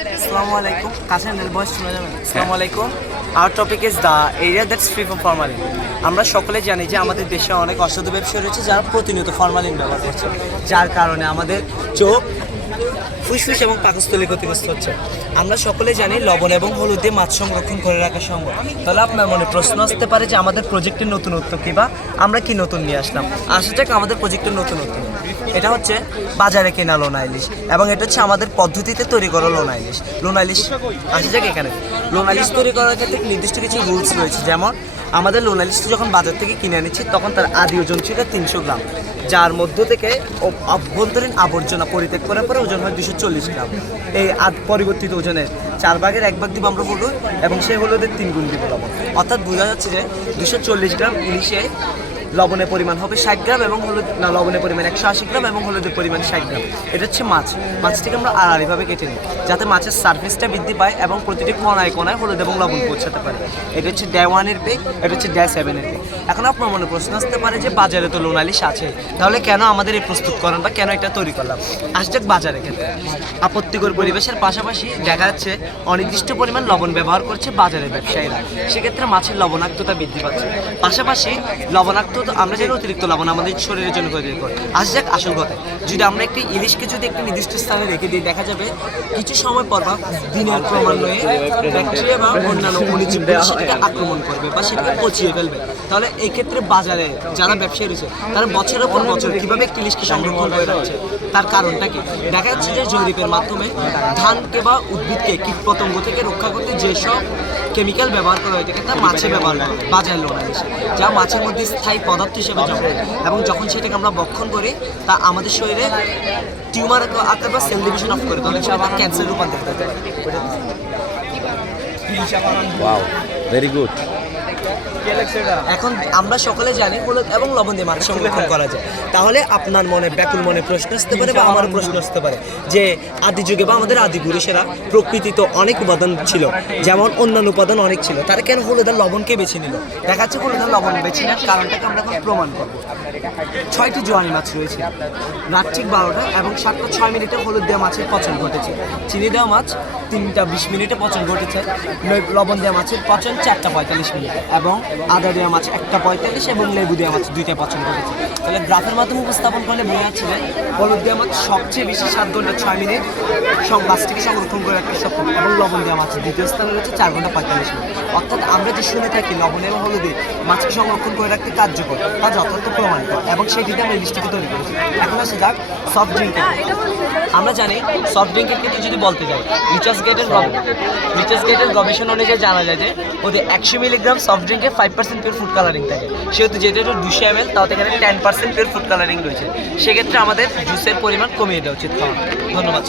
Assalamu alaikum. Kashan del voice শোনা যাবে? Assalamu alaikum. Our topic is the area that's free from formalin. আমরা সকলে জানি যে আমাদের দেশে অনেক অসাধু ব্যবসায়ী রয়েছে যারা প্রতিনিয়ত ফরমালিন ব্যবহার করছে, যার কারণে আমাদের চোখ, ফুসফুস এবং পাকস্থলী ক্ষতিগ্রস্ত হচ্ছে। আমরা সকলে জানি লবণ এবং হলুদ দিয়ে মাছ সংরক্ষণ করে রাখা সম্ভব। তাহলে আপনার মনে প্রশ্ন আসতে পারে যে আমাদের প্রজেক্টের নতুনত্ব কী বা আমরা কি নতুন নিয়ে আসলাম। আসা যাক আমাদের প্রজেক্টের নতুনত্ব। এটা হচ্ছে বাজারে কেনা লোনা ইলিশ এবং এটা হচ্ছে আমাদের পদ্ধতিতে তৈরি করা লোনা ইলিশ। লোনা ইলিশ আসা যাক এখানে। লোনা ইলিশ তৈরি করার ক্ষেত্রে নির্দিষ্ট কিছু রুলস রয়েছে, যেমন আমাদের লোনা ইলিশটি যখন বাজার থেকে কিনে আনিচ্ছি তখন তার আদি ওজন ছিল 300 গ্রাম, যার মধ্য থেকে অভ্যন্তরীণ আবর্জনা পরিত্যাগ করার পরে ওজন হয় 240 গ্রাম। এই পরিবর্তিত ওজনের 4 ভাগের 1 ভাগ দিব আমরা হলুদ এবং সেই হলুদের 3 গুণ দিব লবণ। অর্থাৎ বোঝা যাচ্ছে যে 240 গ্রাম ইলিশে লবণের পরিমাণ হবে 60 গ্রাম এবং লবণের পরিমাণ 180 গ্রাম এবং হলুদের পরিমাণ 60 গ্রাম। এটা হচ্ছে মাছটিকে আমরা আড়াআড়িভাবে কেটে নিই যাতে মাছের সারফেসটা বৃদ্ধি পায় এবং প্রতিটি কোনায় কোনায় হলুদ এবং লবণ পৌঁছাতে পারে। এটা হচ্ছে ডে 1-এর পেক, এটা হচ্ছে ডে 7-এর পেক। এখন আপনার মনে প্রশ্ন আসতে পারে যে বাজারে তো লোনা ইলিশ আছে, তাহলে কেন আমাদের এই প্রস্তুতকরণ বা কেন এটা তৈরি করলাম। আসলে বাজারের ক্ষেত্রে আপত্তিকর পরিবেশের পাশাপাশি দেখা যাচ্ছে অনির্দিষ্ট পরিমাণ লবণ ব্যবহার করছে বাজারের ব্যবসায়ীরা, সেক্ষেত্রে মাছের লবণাক্ততা বৃদ্ধি পাচ্ছে। পাশাপাশি লবণাক্ত আমরা জানি অতিরিক্ত লবণ আমাদের শরীরের জন্য ক্ষতিকর। আসা যাক আসল কথায়, যদি আমরা একটি ইলিশকে যদি একটি নির্দিষ্ট স্থানে রেখে দিই, দেখা যাবে কিছু সময় পর বা দিনের ক্রমান্বয়ে ব্যাকটেরিয়া বা অন্যান্য অণুজীবগুলো সেটাকে আক্রমণ করবে বা সেটাকে পচিয়ে ফেলবে। তাহলে এই ক্ষেত্রে বাজারে যারা ব্যবসায়ী রয়েছে তারা বছরের পর বছর কীভাবে একটি ইলিশকে সংরক্ষণ করে রাখছে, তার কারণটা কি? দেখা যাচ্ছে যে জরিপের মাধ্যমে ধানকে বা উদ্ভিদকে কীটপতঙ্গ থেকে রক্ষা করতে যেসব কেমিক্যাল ব্যবহার করা হয়ে থাকে তা মাছে ব্যবহার করে বাজার লোনা ইলিশ, যা মাছের মধ্যে স্থায়ী পদার্থ হিসেবে জমা এবং যখন সেটাকে আমরা ভক্ষণ করি তা আমাদের শরীরে টিউমার আকার বা সেল ডিভিশন অফ করে, তাহলে সেটা আবার ক্যান্সার রূপান্তরিত হতে পারে। Wow, very good. এখন আমরা সকলে জানি হলুদ এবং লবণ দিয়ে মাছ সংরক্ষণ করা যায়। তাহলে আপনার মনে ব্যাকুল মনে প্রশ্ন আসতে পারে বা আমারও প্রশ্ন আসতে পারে যে আদি যুগে বা আমাদের আদি পুরুষেরা প্রকৃতিতে অনেক উপাদান ছিল, যেমন অন্যান্য উপাদান অনেক ছিল, তারা কেন হলুদ আর লবণকে বেছে নিল? দেখা যাচ্ছে হলুদ আর লবণ বেছে নেওয়ার কারণটাকে আমরা এখন প্রমাণ করবো। 6টি জোয়ানি মাছ রয়েছে, রাত ঠিক 12টা এবং 7টা 6 মিনিটে হলুদ দেওয়া মাছের পচন ঘটেছে। চিনি দেওয়া মাছ 3টা 20 মিনিটে পচন ঘটেছে। লবণ দেওয়া মাছের পচন 4টা 45 মিনিটে এবং আদা দেওয়া মাছ 1টা 45 এবং লেবু দেওয়া মাছ 2টা পচন ঘটেছে। তাহলে গ্রাফের মাধ্যমে উপস্থাপন করলে বোঝা যাচ্ছে যে হলুদ দেওয়া মাছ সবচেয়ে বেশি 7 ঘন্টা 6 মিনিট মাছটিকে সংরক্ষণ করে রাখতে সক্ষম এবং লবণ দেওয়া মাছ দ্বিতীয় স্থানে রয়েছে 4 ঘন্টা 45 মিনিট। অর্থাৎ আমরা যে শুনে থাকি লবণ এবং হলুদে মাছকে সংরক্ষণ করে রাখতে কার্যকর, তা যথার্থ প্রমাণ করে এবং সেটিতে আমরা ইলিশটিকে তৈরি করেছি। এখন আসে যাক সফট ড্রিঙ্কের। আমরা জানি সফট ড্রিঙ্কের ক্ষেত্রে যদি বলতে যাই রিচার্জ গেটের গবেষণা অনুযায়ী জানা যায় যে ওদের 100 মিলিগ্রাম সফট ড্রিঙ্কে 5% পিওর ফুড কালারিং থাকে, সেহেতু যেহেতু 200 ml তাও এখানে 10% পিওর ফুড কালারিং রয়েছে, সেক্ষেত্রে আমাদের জুসের পরিমাণ কমিয়ে দেওয়া উচিত। ধন্যবাদ।